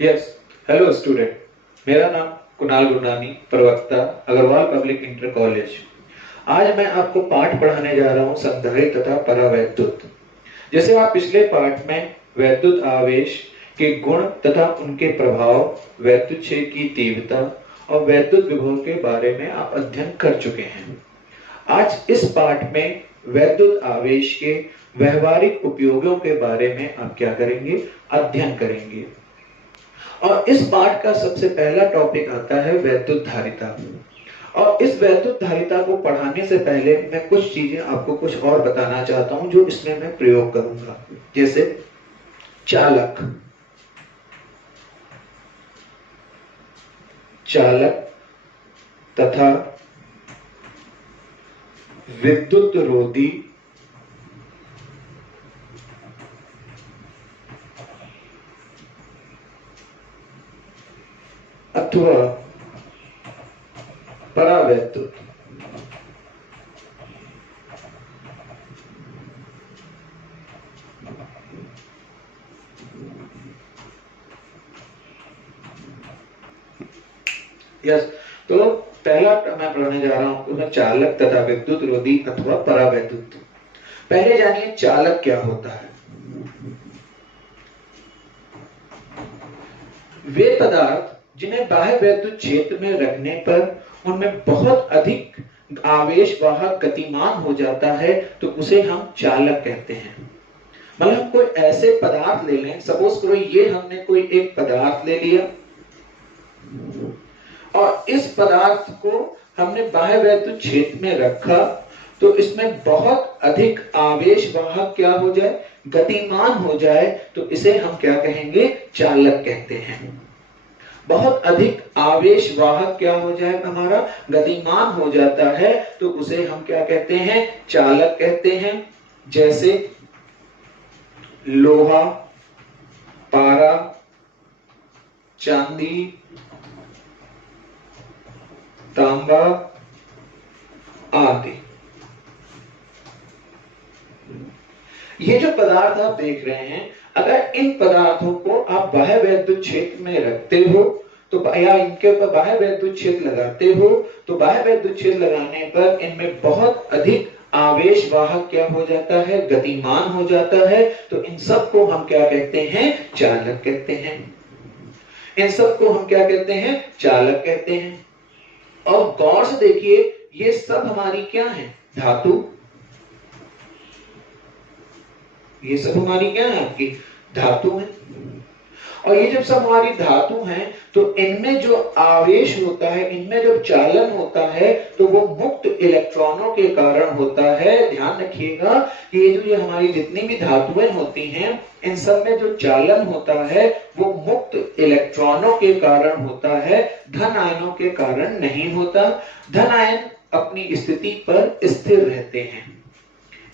Yes, hello student. मेरा नाम कुणाल गुरनानी, प्रवक्ता, अग्रवाल पब्लिक इंटर कॉलेज। आज मैं आपको पाठ पढ़ाने जा रहा हूँ संधारित्र तथा परावैद्युत। जैसे आप पिछले पाठ में वैद्युत आवेश के गुण तथा उनके प्रभाव, वैद्युत क्षेत्र की तीव्रता और वैद्युत विभव के बारे में आप अध्ययन कर चुके हैं। आज इस पाठ में वैद्युत आवेश के व्यवहारिक उपयोगों के बारे में आप क्या करेंगे? अध्ययन करेंगे। और इस पाठ का सबसे पहला टॉपिक आता है वैद्युत धारिता। और इस वैद्युत धारिता को पढ़ाने से पहले मैं कुछ चीजें आपको कुछ और बताना चाहता हूं जो इसमें मैं प्रयोग करूंगा। जैसे चालक, चालक तथा विद्युत रोधी अथवा परावैद्युत। यस, तो पहला मैं पढ़ने जा रहा हूं उसमें चालक तथा विद्युत रोधी अथवा परावैद्युत। पहले जानिए चालक क्या होता है। वे पदार्थ जिन्हें बाह्य वैद्युत क्षेत्र में रखने पर उनमें बहुत अधिक आवेश वाहक गतिमान हो जाता है तो उसे हम चालक कहते हैं। मतलब हम कोई ऐसे पदार्थ ले लें, सपोज करो ये हमने कोई एक पदार्थ ले लिया और इस पदार्थ को हमने बाह्य वैद्युत क्षेत्र में रखा तो इसमें बहुत अधिक आवेश वाहक क्या हो जाए? गतिमान हो जाए तो इसे हम क्या कहेंगे? चालक कहते हैं। बहुत अधिक आवेश वाहक क्या हो जाए? हमारा गतिमान हो जाता है तो उसे हम क्या कहते हैं? चालक कहते हैं। जैसे लोहा, पारा, चांदी, तांबा आदि। ये जो पदार्थ आप देख रहे हैं, अगर इन पदार्थों को आप बाह्य वैद्युत क्षेत्र में रखते हो तो या इनके ऊपर बाह्य वैद्युत क्षेत्र लगाते हो तो बाह्य वैद्युत क्षेत्र लगाने पर इनमें बहुत अधिक आवेश वाहक क्या हो जाता है? गतिमान हो जाता है। तो इन सब को हम क्या कहते हैं? चालक कहते हैं। इन सब को हम क्या कहते हैं? चालक कहते हैं। और गौर से देखिए, ये सब हमारी क्या है? धातु। ये सब हमारी क्या है? आपकी धातु है। और ये जब सब हमारी धातु हैं तो इनमें जो आवेश होता है, इनमें जो चालन होता है तो वो मुक्त इलेक्ट्रॉनों के कारण होता है। ध्यान रखिएगा कि ये हमारी जितनी भी धातुएं होती हैं, इन सब में जो चालन होता है वो मुक्त इलेक्ट्रॉनों के कारण होता है, धन आयनों के कारण नहीं होता। धन आयन अपनी स्थिति पर स्थिर रहते हैं।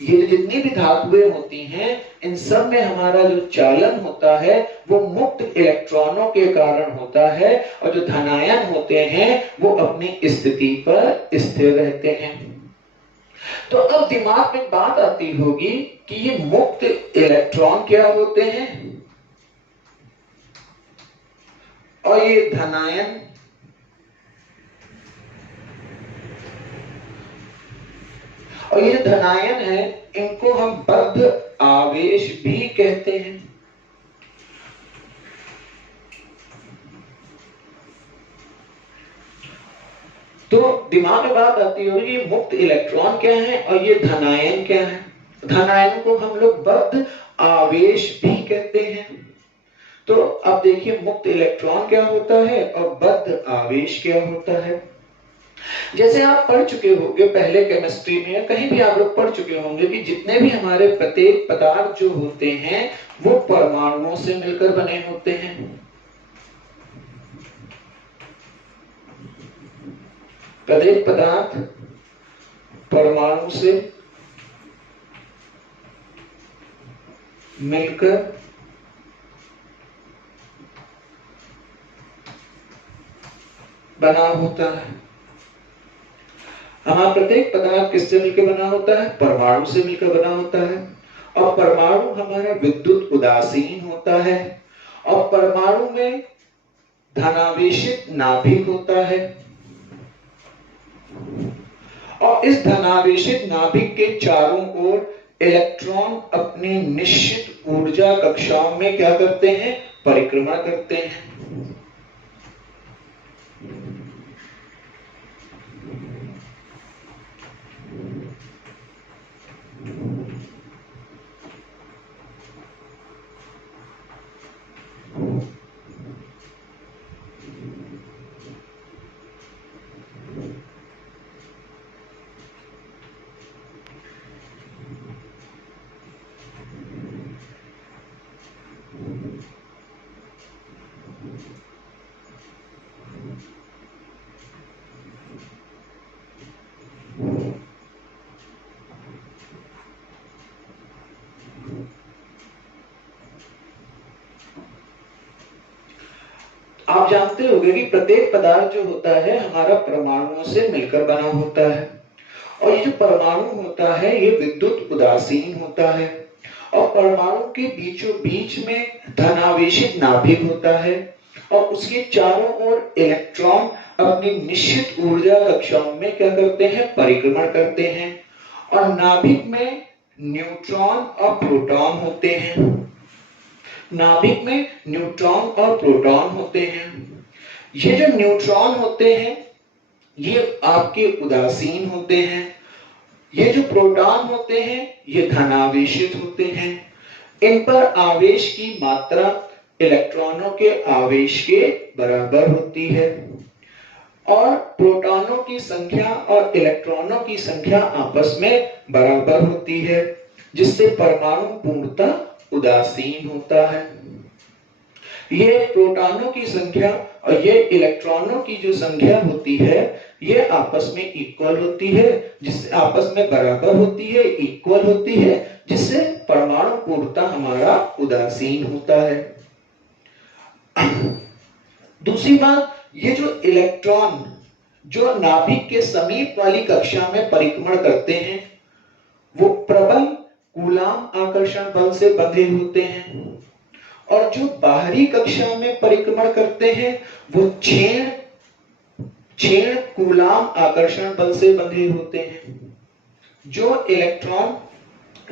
ये जितनी भी धातुएं होती हैं, इन सब में हमारा जो चालन होता है वो मुक्त इलेक्ट्रॉनों के कारण होता है और जो धनायन होते हैं वो अपनी स्थिति पर स्थिर रहते हैं। तो अब दिमाग में बात आती होगी कि ये मुक्त इलेक्ट्रॉन क्या होते हैं और ये धनायन और ये धनायन है, इनको हम बद्ध आवेश भी कहते हैं। तो दिमाग में बात आती होगी ये मुक्त इलेक्ट्रॉन क्या है और ये धनायन क्या है। धनायन को हम लोग बद्ध आवेश भी कहते हैं। तो अब देखिए मुक्त इलेक्ट्रॉन क्या होता है और बद्ध आवेश क्या होता है। जैसे आप पढ़ चुके होंगे पहले केमिस्ट्री में या कहीं भी आप लोग पढ़ चुके होंगे कि जितने भी हमारे प्रत्येक पदार्थ जो होते हैं वो परमाणुओं से मिलकर बने होते हैं। प्रत्येक पदार्थ परमाणु से मिलकर बना होता है। हमारा प्रत्येक पदार्थ किससे मिलकर बना होता है? परमाणु से मिलकर बना होता है। और परमाणु हमारा विद्युत उदासीन होता है। और परमाणु में धनावेशित नाभिक होता है। और इस धनावेशित नाभिक के चारों ओर इलेक्ट्रॉन अपनी निश्चित ऊर्जा कक्षाओं में क्या करते हैं? परिक्रमा करते हैं। आप जानते होंगे कि प्रत्येक पदार्थ जो होता है हमारा परमाणुओं से मिलकर बना होता है। और ये जो परमाणु होता है ये विद्युत उदासीन होता है। और परमाणु के बीचों बीच में धनावेशित नाभिक होता है। और उसके चारों ओर इलेक्ट्रॉन अपनी निश्चित ऊर्जा कक्षाओं में क्या करते हैं? परिक्रमण करते हैं। और नाभिक में न्यूट्रॉन और प्रोटॉन होते हैं। नाभिक में न्यूट्रॉन और प्रोटॉन होते हैं। ये जो न्यूट्रॉन होते हैं ये आपके उदासीन होते हैं। ये जो प्रोटॉन होते हैं ये धनावेशित होते हैं। इन पर आवेश की मात्रा इलेक्ट्रॉनों के आवेश के बराबर होती है। और प्रोटॉनों की संख्या और इलेक्ट्रॉनों की संख्या आपस में बराबर होती है, जिससे परमाणु पूर्णतः उदासीन होता है। ये प्रोटॉनों की संख्या और ये इलेक्ट्रॉनों की जो संख्या होती है ये आपस में इक्वल होती है, जिससे आपस में बराबर होती है, इक्वल होती है, जिससे परमाणु पूर्णतः हमारा उदासीन होता है। दूसरी बात, ये जो इलेक्ट्रॉन जो नाभिक के समीप वाली कक्षा में परिक्रमण करते हैं वो प्रबल कूलाम आकर्षण बल से बंधे होते हैं। और जो बाहरी कक्षा में परिक्रमण करते हैं वो क्षीण कूलाम आकर्षण बल से बंधे होते हैं। जो इलेक्ट्रॉन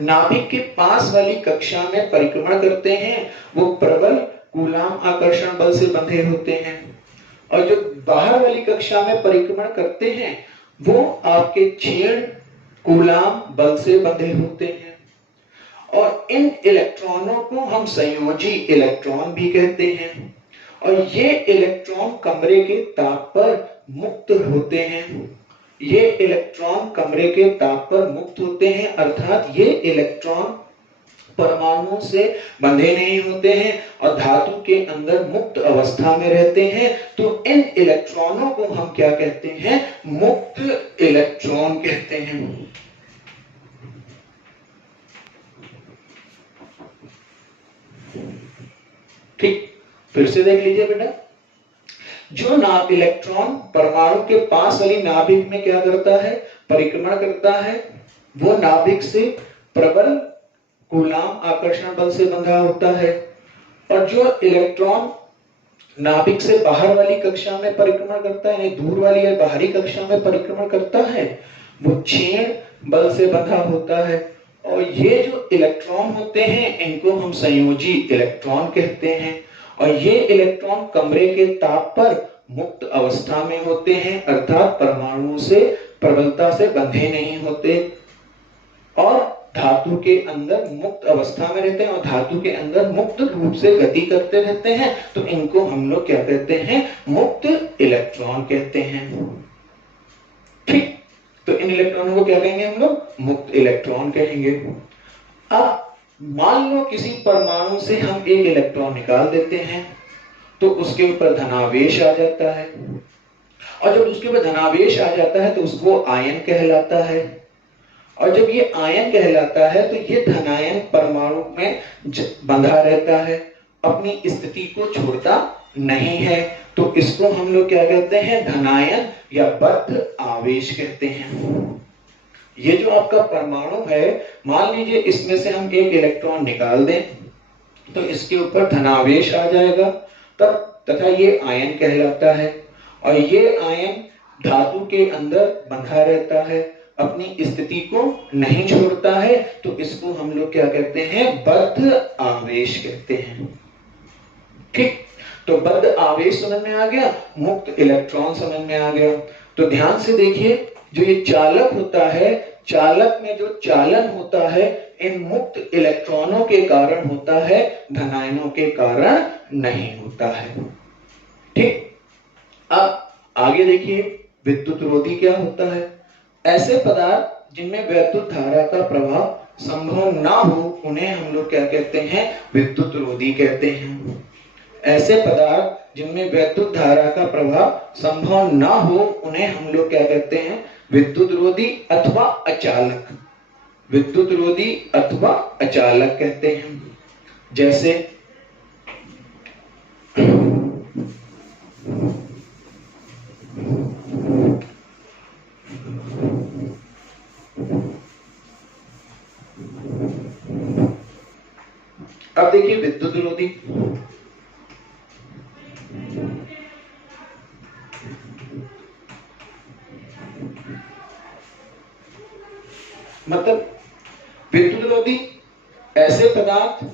नाभिक के पास वाली कक्षा में परिक्रमण करते हैं वो प्रबल कूलाम आकर्षण बल से बंधे होते हैं। और जो बाहर वाली कक्षा में परिक्रमण करते हैं वो आपके क्षीण कूलाम बल से बंधे होते हैं। और इन इलेक्ट्रॉनों को हम संयोजी इलेक्ट्रॉन भी कहते हैं। और ये इलेक्ट्रॉन कमरे के ताप पर मुक्त होते हैं। ये इलेक्ट्रॉन कमरे के ताप पर मुक्त होते हैं, अर्थात ये इलेक्ट्रॉन परमाणुओं से बंधे नहीं होते हैं और धातु के अंदर मुक्त अवस्था में रहते हैं। तो इन इलेक्ट्रॉनों को हम क्या कहते हैं? मुक्त इलेक्ट्रॉन कहते हैं। ठीक, फिर से देख लीजिए बेटा, जो इलेक्ट्रॉन परमाणु के पास वाली नाभिक में क्या करता है? परिक्रमण करता है। वो नाभिक से प्रबल कूलाम आकर्षण बल से बंधा होता है। और जो इलेक्ट्रॉन नाभिक से बाहर वाली कक्षा में परिक्रमण करता है, दूर वाली या बाहरी कक्षा में परिक्रमण करता है, वो क्षीण बल से बंधा होता है। और ये जो इलेक्ट्रॉन होते हैं इनको हम संयोजी इलेक्ट्रॉन कहते हैं। और ये इलेक्ट्रॉन कमरे के ताप पर मुक्त अवस्था में होते हैं, अर्थात परमाणुओं से प्रबलता से बंधे नहीं होते और धातु के अंदर मुक्त अवस्था में रहते हैं और धातु के अंदर मुक्त रूप से गति करते रहते हैं। तो इनको हम लोग क्या कहते हैं? मुक्त इलेक्ट्रॉन कहते हैं। ठीक, तो इन इलेक्ट्रॉनों को क्या कहेंगे हम लोग? मुक्त इलेक्ट्रॉन कहेंगे। अब मान लो किसी परमाणु से हम एक इलेक्ट्रॉन निकाल देते हैं तो उसके ऊपर धनावेश आ जाता है। और जब उसके ऊपर धनावेश आ जाता है तो उसको आयन कहलाता है। और जब ये आयन कहलाता है तो ये धनायन परमाणु में बंधा रहता है, अपनी स्थिति को छोड़ता नहीं है। तो इसको हम लोग क्या कहते हैं, धनायन या बद्ध आवेश कहते हैं। ये जो आपका परमाणु है, मान लीजिए इसमें से हम एक इलेक्ट्रॉन निकाल दें तो इसके ऊपर धनावेश आ जाएगा, तब तथा ये आयन कहलाता है। और ये आयन धातु के अंदर बंधा रहता है, अपनी स्थिति को नहीं छोड़ता है, तो इसको हम लोग क्या कहते हैं, बद्ध आवेश कहते हैं। ठीक, तो बद्ध आवेश समझ में आ गया, मुक्त इलेक्ट्रॉन समझ में आ गया। तो ध्यान से देखिए, जो ये चालक होता है, चालक में जो चालन होता है इन मुक्त इलेक्ट्रॉनों के कारण होता है, धनायनों के कारण नहीं होता है। ठीक, अब आगे देखिए विद्युत रोधी क्या होता है। ऐसे पदार्थ जिनमें वैद्युत धारा का प्रभाव संभव ना हो उन्हें हम लोग क्या कहते हैं, विद्युत रोधी कहते हैं। ऐसे पदार्थ जिनमें वैद्युत धारा का प्रभाव संभव ना हो उन्हें हम लोग क्या कहते हैं, विद्युत रोधी अथवा अचालक। विद्युत रोधी अथवा अचालक कहते हैं। जैसे अब देखिए विद्युत रोधी, मतलब विद्युत रोधी ऐसे पदार्थ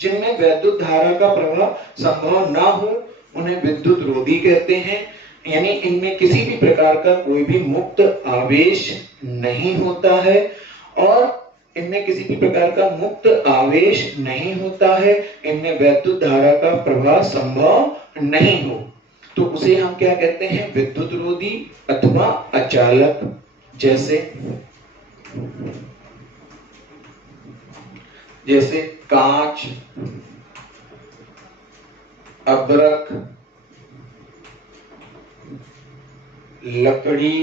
जिनमें वैद्युत धारा का प्रभाव संभव ना हो उन्हें विद्युत रोधी कहते हैं। यानी इनमें किसी भी प्रकार का कोई भी मुक्त आवेश नहीं होता है, और इनमें किसी भी प्रकार का मुक्त आवेश नहीं होता है, इनमें वैद्युत धारा का प्रभाव संभव नहीं हो, तो उसे हम क्या कहते हैं, विद्युत रोधी अथवा अचालक। जैसे कांच, अभ्रक, लकड़ी,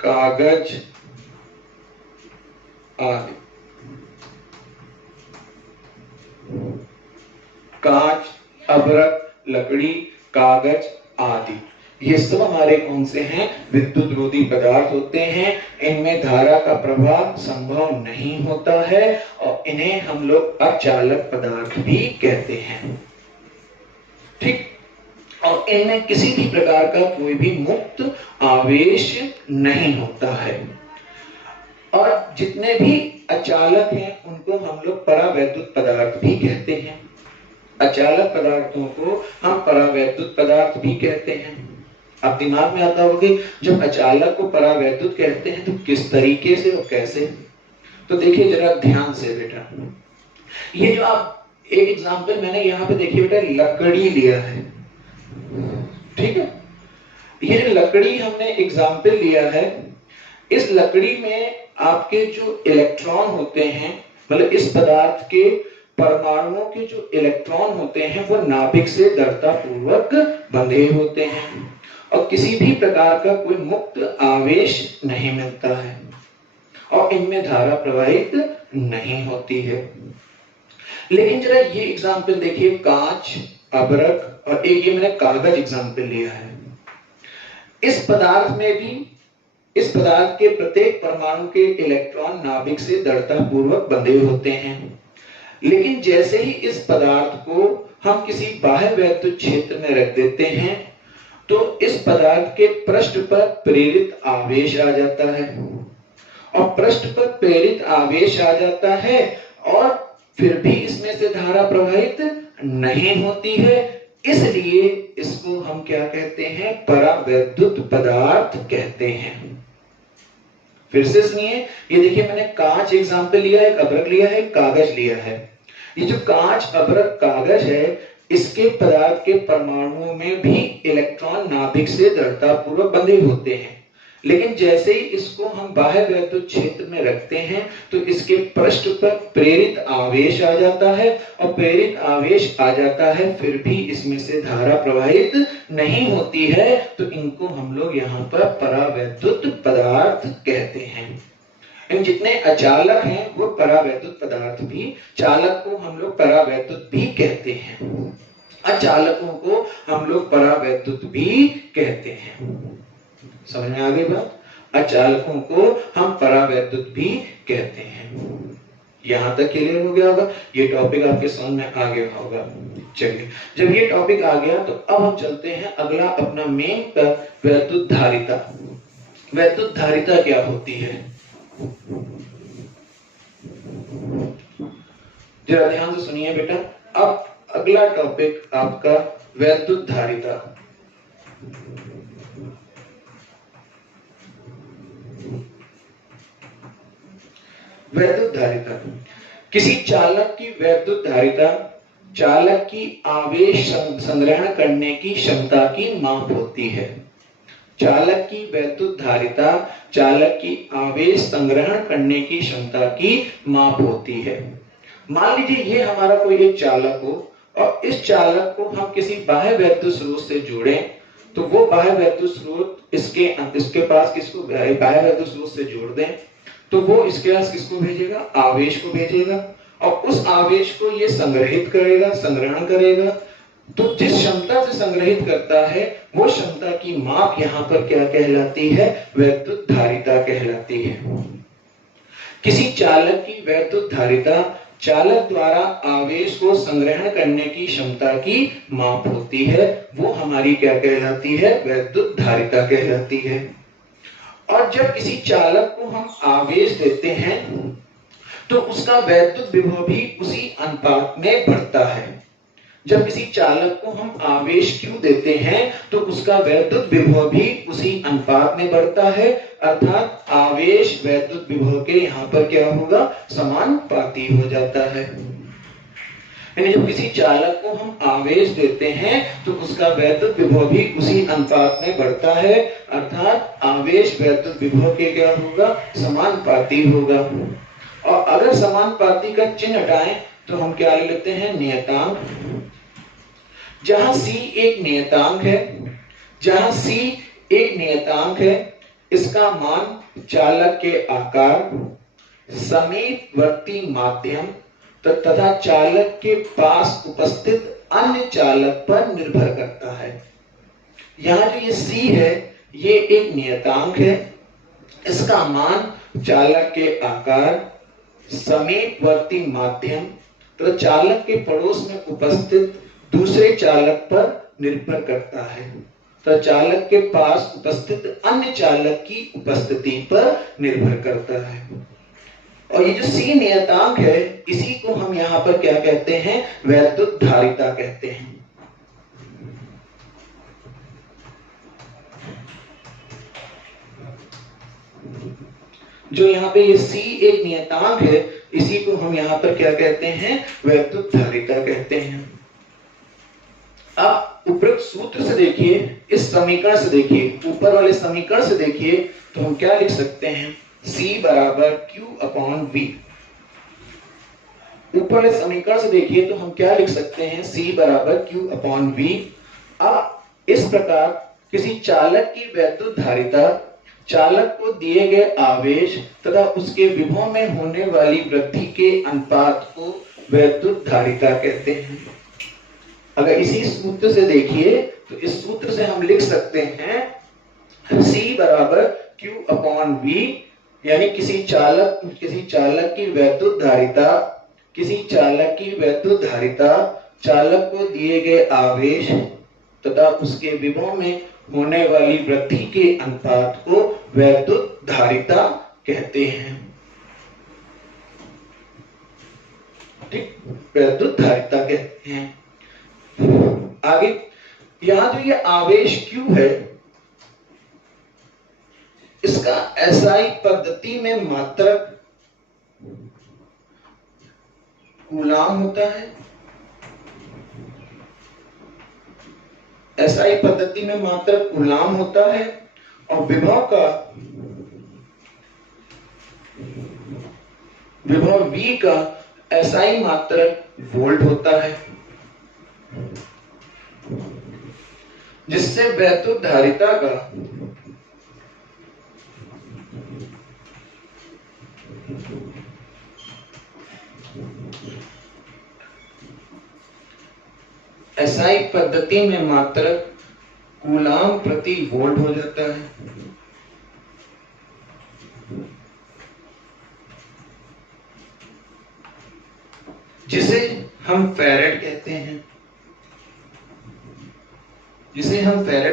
कागज आदि। कांच, अभ्रक, लकड़ी, कागज आदि, ये सब हमारे कौन से हैं, विद्युत रोधी पदार्थ होते हैं। इनमें धारा का प्रभाव संभव नहीं होता है और इन्हें हम लोग अचालक पदार्थ भी कहते हैं। ठीक, और इनमें किसी भी प्रकार का कोई भी मुक्त आवेश नहीं होता है। और जितने भी अचालक हैं उनको हम लोग परावैद्युत पदार्थ भी कहते हैं। अचालक पदार्थों को हम परावैद्युत पदार्थ भी कहते हैं। अब दिमाग में आता होगा कि जब अचालक को परावैद्युत कहते हैं तो किस तरीके से और कैसे। तो देखिए जरा ध्यान से बेटा, ये जो आप एक एग्जांपल मैंने यहाँ पे देखिए बेटा, लकड़ी लिया है, ठीक है। ये जो लकड़ी हमने एग्जांपल लिया है, इस लकड़ी में आपके जो इलेक्ट्रॉन होते हैं, मतलब इस पदार्थ के परमाणुओं के जो इलेक्ट्रॉन होते हैं वो नाभिक से दृढ़ता पूर्वक बंधे होते हैं और किसी भी प्रकार का कोई मुक्त आवेश नहीं मिलता है और इनमें धारा प्रवाहित नहीं होती है। लेकिन जरा ये एग्जांपल देखिए, कांच, अभ्रक और एक ये मैंने कागज एग्जांपल लिया है। इस पदार्थ में भी इस पदार्थ के प्रत्येक परमाणु के इलेक्ट्रॉन नाभिक से दृढ़ता पूर्वक बंधे होते हैं, लेकिन जैसे ही इस पदार्थ को हम किसी बाह्य वैद्युत क्षेत्र में रख देते हैं तो इस पदार्थ के पृष्ठ पर प्रेरित आवेश आ जाता है और पृष्ठ पर प्रेरित आवेश आ जाता है और फिर भी इसमें से धारा प्रवाहित नहीं होती है। इसलिए इसको हम क्या कहते हैं, परावैद्युत पदार्थ कहते हैं। फिर से सुनिए, ये देखिए मैंने कांच एग्जांपल लिया है, अभ्रक लिया है, कागज लिया है। ये जो कांच, अभ्रक, कागज है, इसके पदार्थ के परमाणुओं में भी इलेक्ट्रॉन नाभिक से दृढ़ता पूर्वक बंधे होते हैं, लेकिन जैसे ही इसको हम बाह्य वैद्युत क्षेत्र में रखते हैं तो इसके पृष्ठ पर प्रेरित आवेश आ जाता है, और प्रेरित आवेश आ जाता है फिर भी इसमें से धारा प्रवाहित नहीं होती है, तो इनको हम लोग यहाँ पर परावैद्युत पदार्थ कहते हैं। इन जितने अचालक हैं वो परावैद्युत पदार्थ भी, चालक को हम लोग परावैद्युत भी कहते हैं, अचालकों को हम लोग परावैद्युत भी कहते हैं। समझ में आ गई बात? अचालकों को हम परावैद्युत भी कहते हैं। यहां तक क्लियर हो गया होगा, ये टॉपिक आपके समझ में आ गया होगा। चलिए, जब ये टॉपिक आ गया तो अब हम चलते हैं अगला अपना मेन पर, वैद्युत धारिता। वैद्युत धारिता क्या होती है, जरा ध्यान से सुनिए बेटा। अब अगला टॉपिक आपका वैद्युत धारिता। वैद्युत धारिता, किसी चालक की वैद्युत धारिता चालक की आवेश संग्रहण करने की क्षमता की माप होती है। चालक की वैद्युत धारिता चालक की आवेश संग्रहण करने की क्षमता की माप होती है। मान लीजिए ये हमारा कोई एक चालक हो, और इस चालक को हम किसी बाह्य वैद्युत स्रोत से जोड़ें, तो वो बाह्य वैद्युत स्रोत इसके पास किसको, बाह्य वैद्युत स्रोत से जोड़ दें, तो वो इसके पास किसको भेजेगा, आवेश को भेजेगा, और उस आवेश को ये संग्रहित करेगा, संग्रहण करेगा। तो जिस क्षमता से संग्रहित करता है वो क्षमता की माप यहाँ पर क्या कहलाती है, वैद्युत धारिता कहलाती है। किसी चालक की वैद्युत धारिता चालक द्वारा आवेश को संग्रहण करने की क्षमता की माप होती है, वो हमारी क्या कहलाती है, वैद्युत धारिता कहलाती है। और जब किसी चालक को हम आवेश देते हैं तो उसका वैद्युत विभव भी उसी अनुपात में बढ़ता है। जब किसी चालक को हम आवेश Q देते हैं तो उसका वैद्युत विभव भी उसी अनुपात में बढ़ता है, अर्थात आवेश वैद्युत विभव के यहाँ पर क्या होगा, समानुपाती हो जाता है। यानी जब किसी चालक को हम आवेश देते हैं तो उसका वैद्युत विभव भी उसी अनुपात में बढ़ता है, अर्थात आवेश वैद्युत विभव के क्या होगा, समानुपाती होगा। और अगर समानुपाती का चिन्ह हटाएं तो हम क्या ले लेते हैं, नियतांक। जहां C एक नियतांक है, जहां C एक नियतांक है, इसका मान चालक के आकार, समीपवर्ती माध्यम तथा चालक के पास उपस्थित अन्य चालक पर निर्भर करता है। यहाँ जो ये C है ये एक नियतांक है, इसका मान चालक के आकार, समीपवर्ती माध्यम तो चालक के पड़ोस में उपस्थित दूसरे चालक पर निर्भर करता है, तो चालक के पास उपस्थित अन्य चालक की उपस्थिति पर निर्भर करता है। और ये जो C नियतांक है इसी को हम यहाँ पर क्या कहते हैं, वैद्युत धारिता कहते हैं। जो यहाँ पे ये C एक नियतांक है इसी को हम यहाँ पर क्या कहते हैं, वैद्युत धारिता कहते हैं। आप उपरोक्त सूत्र से देखिए, इस समीकरण से देखिए, ऊपर वाले समीकरण से देखिए तो हम क्या लिख सकते हैं, C बराबर Q/V। ऊपर वाले समीकरण से देखिए तो हम क्या लिख सकते हैं, C बराबर Q/V। अब इस प्रकार किसी चालक की वैद्युत धारिता चालक को दिए गए आवेश तथा उसके विभव में होने वाली वृद्धि के अनुपात को वैद्युत धारिता कहते हैं। अगर इसी सूत्र से देखिए तो इस सूत्र से हम लिख सकते हैं C बराबर Q/V, यानी किसी चालक की वैद्युत धारिता चालक को दिए गए आवेश तथा उसके विभव में होने वाली वृद्धि के अनुपात को वैद्युत धारिता कहते हैं। ठीक, वैद्युत धारिता कहते हैं। आगे यहां जो ये आवेश Q है इसका SI पद्धति में मात्रक कूलाम होता है। SI पद्धति में मात्रक कूलाम होता है और विभव V का SI मात्रक वोल्ट होता है, जिससे वैद्युत धारिता का SI पद्धति में मात्रक कूलाम प्रति वोल्ट हो जाता है। जिसे हम फैरेड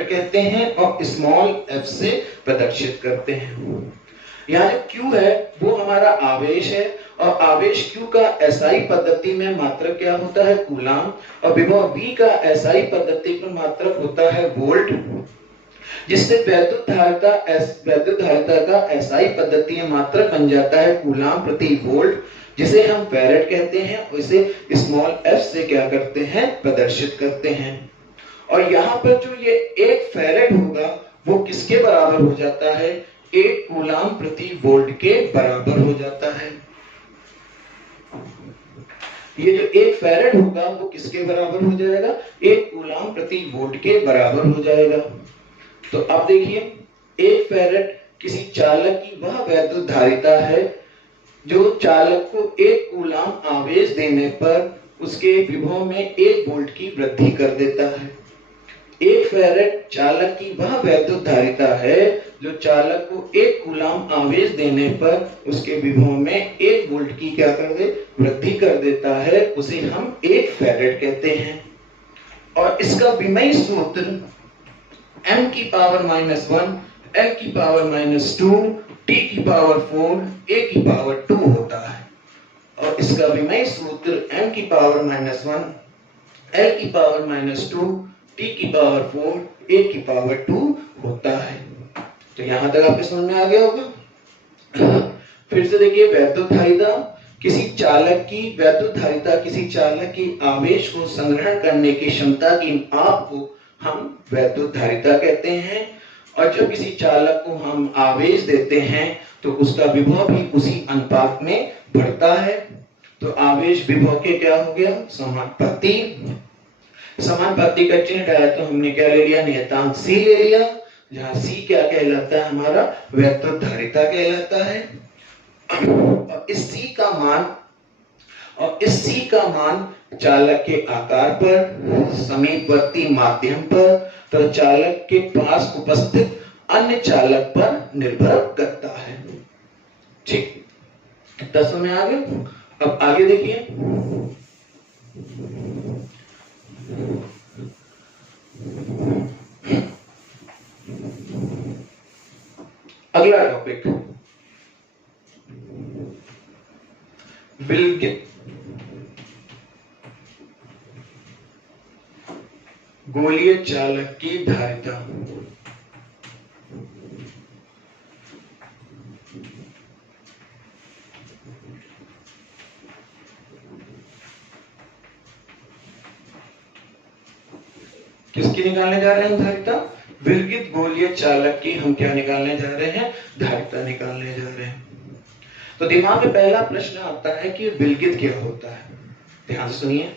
कहते हैं और स्मॉल f से प्रदर्शित करते हैं। यहाँ जो Q है वो हमारा आवेश है और आवेश Q का SI पद्धति में मात्रक क्या होता है, कूलाम, और विभव V का SI पद्धति में मात्रक होता है वोल्ट, जिससे वैद्युत धारिता का SI पद्धति में मात्रक बन जाता है कूलाम प्रति वोल्ट, जिसे हम फैरेड कहते हैं। उसे स्मॉल f से क्या करते हैं, प्रदर्शित करते हैं। और यहाँ पर जो ये 1 फैरेड होगा वो किसके बराबर हो जाता है, 1 कूलाम प्रति वोल्ट के बराबर हो जाता है। ये जो 1 फैरेड होगा वो किसके बराबर हो जाएगा, 1 कूलाम प्रति वोल्ट के बराबर हो जाएगा। तो अब देखिए, 1 फैरेड किसी चालक की वह वैद्युत धारिता है जो चालक को 1 कूलाम आवेश देने पर उसके विभव में 1 वोल्ट की वृद्धि कर देता है। 1 फैरेड चालक की वह वैद्युत धारिता है जो चालक को 1 कूलाम आवेश देने पर उसके विभव में 1 वोल्ट की क्या कर दे, वृद्धि कर देता है। उसे हम 1 फैरेड कहते हैं। और इसका विमेय सूत्र m की पावर -1 l की पावर -2 t की पावर 4 a की पावर 2 होता है। और इसका विमेय सूत्र m की पावर -1 l की पावर -2 t की पावर 4 a की पावर 2 होता है। तो यहां तक आपके समझ में आ गया होगा। फिर से देखिए, वैद्युत धारिता किसी चालक की आवेश को संग्रहण करने की क्षमता की माप को हम वैद्युत धारिता कहते हैं। और जब किसी चालक को हम आवेश देते हैं तो उसका विभव भी उसी अनुपात में बढ़ता है। तो आवेश विभव के क्या हो गया, समानुपाती। समानुपाती का चिन्ह हटाया तो हमने क्या ले लिया, नियतांक C ले लिया, जहां C क्या कहलाता है, हमारा वैद्युत धारिता कहलाता है। और इस C का मान चालक के आकार पर, समीपवर्ती माध्यम पर, तो चालक के पास उपस्थित अन्य चालक पर निर्भर करता है। ठीक, इतना समय आ गया। अब आगे देखिए, अगला टॉपिक, विलगित गोलीय चालक की धारिता। किसकी निकालने जा रहे हैं धारिता, विलगित गोलीय चालक की हम क्या निकालने जा रहे हैं, धारिता निकालने जा रहे हैं। तो दिमाग में पहला प्रश्न आता है कि विलगित क्या होता है। ध्यान से सुनिए,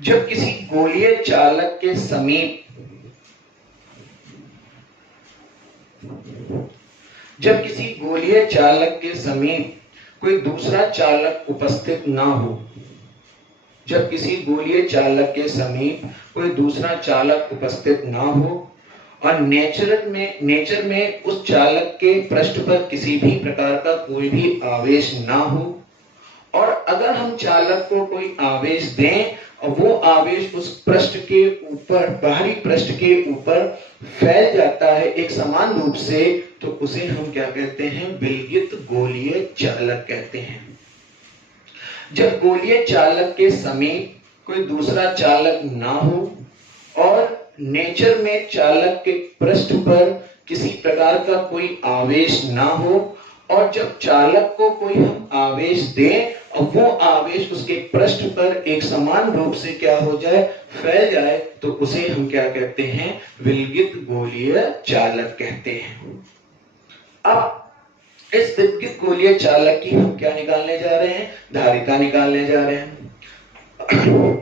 जब किसी गोलीय चालक के समीप कोई दूसरा चालक उपस्थित ना हो, जब किसी गोलीय चालक के समीप कोई दूसरा चालक उपस्थित ना हो और नेचर में उस चालक के पृष्ठ पर किसी भी प्रकार का कोई भी आवेश ना हो, और अगर हम चालक को कोई आवेश दें और वो आवेश उस पृष्ठ के ऊपर, बाहरी पृष्ठ के ऊपर फैल जाता है एक समान रूप से, तो उसे हम क्या कहते हैं, विलगित गोलीय चालक कहते हैं। जब गोलीय चालक के समीप कोई दूसरा चालक ना हो और नेचर में चालक के पृष्ठ पर किसी प्रकार का कोई आवेश ना हो, और जब चालक को कोई हम आवेश दें और वो आवेश उसके पृष्ठ पर एक समान रूप से क्या हो जाए, फैल जाए, तो उसे हम क्या कहते हैं, विलगित गोलीय चालक कहते हैं। अब इस विलगित गोलीय चालक की हम क्या निकालने जा रहे हैं, धारिता निकालने जा रहे हैं।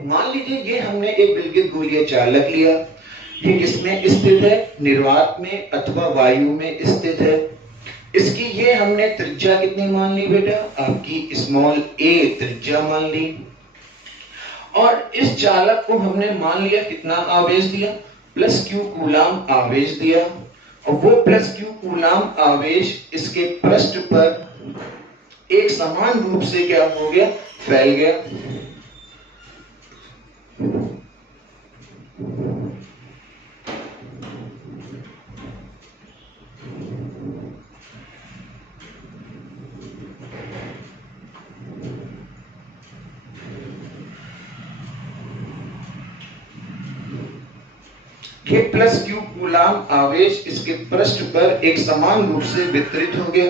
मान लीजिए ये हमने एक विलगित गोलीय चालक लिया, ये किसमें स्थित है, निर्वात में अथवा वायु में स्थित है। इसकी ये हमने त्रिज्या कितनी मान ली बेटा, आपकी स्मॉल a त्रिज्या मान ली। और इस चालक को हमने मान लिया कितना आवेश दिया, प्लस q कूलाम आवेश दिया, और वो प्लस q कूलाम आवेश इसके पृष्ठ पर एक समान रूप से क्या हो गया, फैल गया। ये प्लस क्यू कूलाम आवेश इसके पृष्ठ पर एक समान रूप से वितरित हो गया।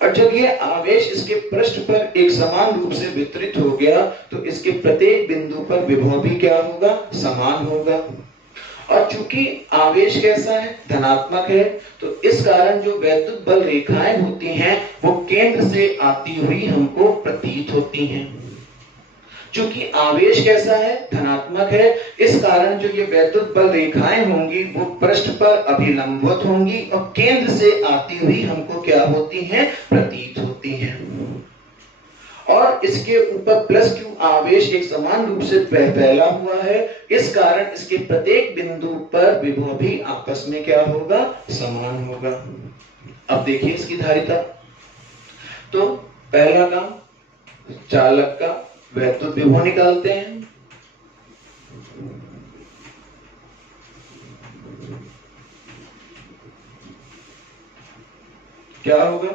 और जब ये आवेश इसके पृष्ठ पर एक समान रूप से वितरित हो गया तो इसके प्रत्येक बिंदु पर विभव भी क्या होगा, समान होगा। और चूंकि आवेश कैसा है, धनात्मक है, तो इस कारण जो वैद्युत बल रेखाएं होती हैं वो केंद्र से आती हुई हमको प्रतीत होती हैं। चूंकि आवेश कैसा है, धनात्मक है, इस कारण जो ये वैद्युत बल रेखाएं होंगी वो पृष्ठ पर अभिलंबवत होंगी और केंद्र से आती हुई हमको क्या होती हैं, प्रतीत होती हैं। और इसके ऊपर प्लस क्यू आवेश एक समान रूप से फैला हुआ है, इस कारण इसके प्रत्येक बिंदु पर विभव भी आपस में क्या होगा, समान होगा। अब देखिए इसकी धारिता। तो पहला काम चालक का वैद्युत विभव निकालते हैं। क्या होगा,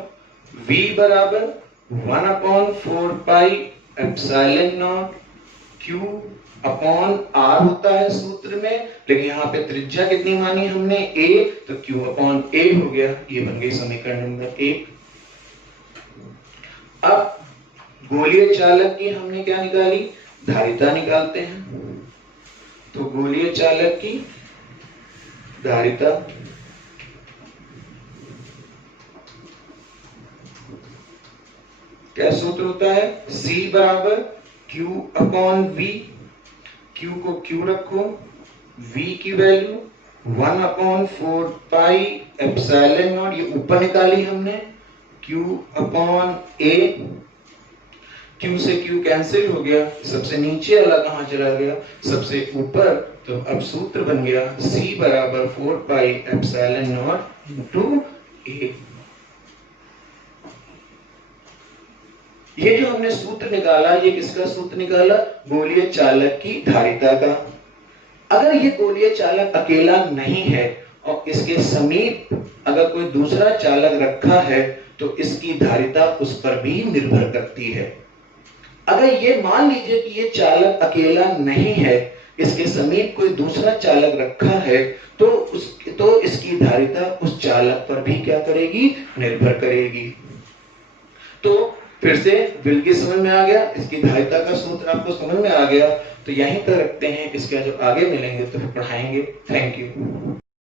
V बराबर 1/4 pi epsilon not Q upon R होता है सूत्र में, लेकिन यहाँ पे त्रिज्या कितनी मानी हमने, A, तो Q अपॉन A हो गया। ये बन गई समीकरण नंबर 1। अब गोलीय चालक की हमने क्या निकाली, धारिता निकालते हैं। तो गोलीय चालक की धारिता क्या सूत्र होता है, C बराबर Q अपॉन V, Q को Q रखो, V की वैल्यू 1/4 पाई एप्सिलॉन नॉट, ये ऊपर निकाली हमने, Q अपॉन A, Q से Q कैंसिल हो गया, सबसे नीचे वाला कहां चला गया, सबसे ऊपर। तो अब सूत्र बन गया C बराबर 4 pi epsilon not into A। ये जो हमने सूत्र निकाला, ये किसका सूत्र निकाला, गोलीय चालक की धारिता का। अगर ये गोलीय चालक अकेला नहीं है और इसके समीप अगर कोई दूसरा चालक रखा है तो इसकी धारिता उस पर भी निर्भर करती है। अगर ये मान लीजिए कि ये चालक अकेला नहीं है, इसके समीप कोई दूसरा चालक रखा है, तो इसकी धारिता उस चालक पर भी क्या करेगी, निर्भर करेगी। तो फिर से विलगित समझ में आ गया, इसकी धारिता का सूत्र आपको समझ में आ गया। तो यहीं तक रखते हैं, इसके जब आगे मिलेंगे तो फिर पढ़ाएंगे। Thank you.